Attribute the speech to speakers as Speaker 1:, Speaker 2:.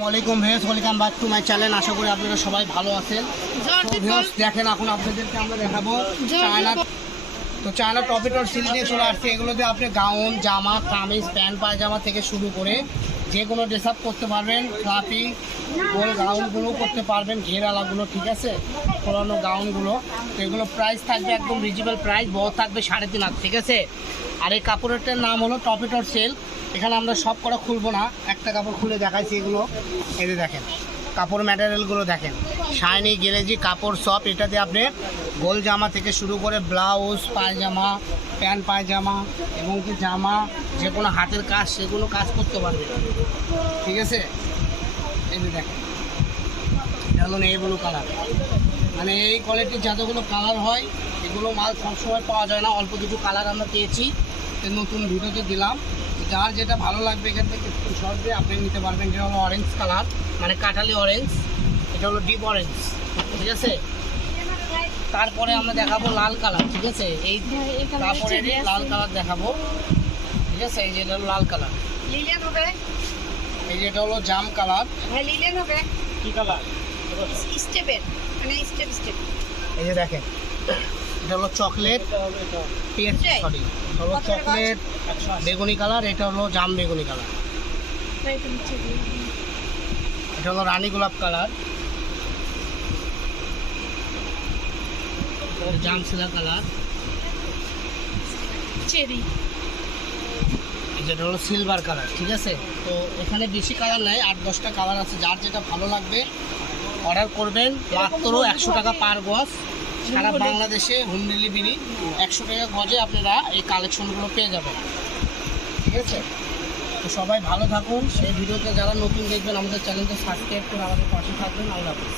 Speaker 1: ওয়ালাইকুম ভেস welcome back to my channel আশা করি আপনারা সবাই ভালো আছেন। দেখেন এখন আপনাদেরকে আমরা দেখাবো চায়না তো চায়না টপিটর সিল দিয়ে চলে আসছে। এগুলোতে আপনি গাউন জামা কামিজ প্যান্ট পায়জামা থেকে শুরু করে যে কোনো ড্রেস আপ করতে পারবেন। ফ্লাফি গোল গাউনগুলো করতে পারবেন ঘেরালাগুলো ঠিক আছে? পুরানো গাউনগুলো। তো এগুলো প্রাইস থাকবে একদম রিজনেবল প্রাইস বড় থাকবে সাড়ে তিন হাত ঠিক আছে? আর এই কাপড়েরটার নাম হলো টপিটর সেল এখানে আমরা সব করা খুলবো না। একটা কাপড় খুলে দেখাইছি এগুলো। যে দেখেন, কাপড় ম্যাটেরিয়ালগুলো দেখেন। শাইনি গেলেজি কাপড় সব এটাতে আপনি গোল জামা থেকে শুরু করে ব্লাউজ পায়জামা প্যান্ট পায়জামা এবং কি জামা, যে কোনো হাতের কাজ, সেগুলো কাজ করতে পারবে। ঠিক আছে? এই দেখেন, এটা হলো এই ব্লু কালার। মানে এই কোয়ালিটির যতগুলো কালার হয়, এগুলো মাল সবসময় পাওয়া যায় না। অল্প কিছু কালার আমরা পেয়েছি। নতুন ভিডিওতে দিলাম। যার যেটা ভালো লাগবে এখান থেকে শর্ট দিয়ে আপনি নিতে পারবেন। যেটা হলো অরেঞ্জ কালার মানে কাঠালি অরেঞ্জ এটা হলো ডিপ অরেঞ্জ ঠিক আছে? তারপরে আমরা দেখাবো লাল কালার ঠিক আছে? এই তারপরে লাল কালার দেখাবো ঠিক আছে? এই যে এটা হলো লাল কালার
Speaker 2: লিলেন হবে।
Speaker 1: এই যে এটা হলো জাম কালার
Speaker 2: হ্যাঁ লিলেন হবে।
Speaker 1: কি কালার
Speaker 2: স্টেপের মানে স্টেপ স্টেপ
Speaker 1: এই যে দেখেন। এটা হলো চকলেট
Speaker 2: এটাই?
Speaker 1: সরি হলো চকলেট বেগুনি কালার এটা হলো জাম বেগুনি কালার। এটা হলো রানী গোলাপ কালার। জাম সিলা কালার।
Speaker 2: চেরি।
Speaker 1: যেটা হলো সিলভার কালার ঠিক আছে? তো এখানে বেশি কালার নাই আট দশটা কালার আছে। যার যেটা ভালো লাগবে অর্ডার করবেন। মাত্র একশো টাকা পার গজ। সারা বাংলাদেশে হোম ডেলিভারি একশো টাকা গজে আপনারা এই কালেকশনগুলো পেয়ে যাবেন। ঠিক আছে? তো সবাই ভালো থাকুন। সেই ভিডিওতে যারা নতুন দেখবেন, আমাদের চ্যানেলটা সাবস্ক্রাইব করে আমাদের পাশে থাকবেন। আল্লাহ হাফিজ।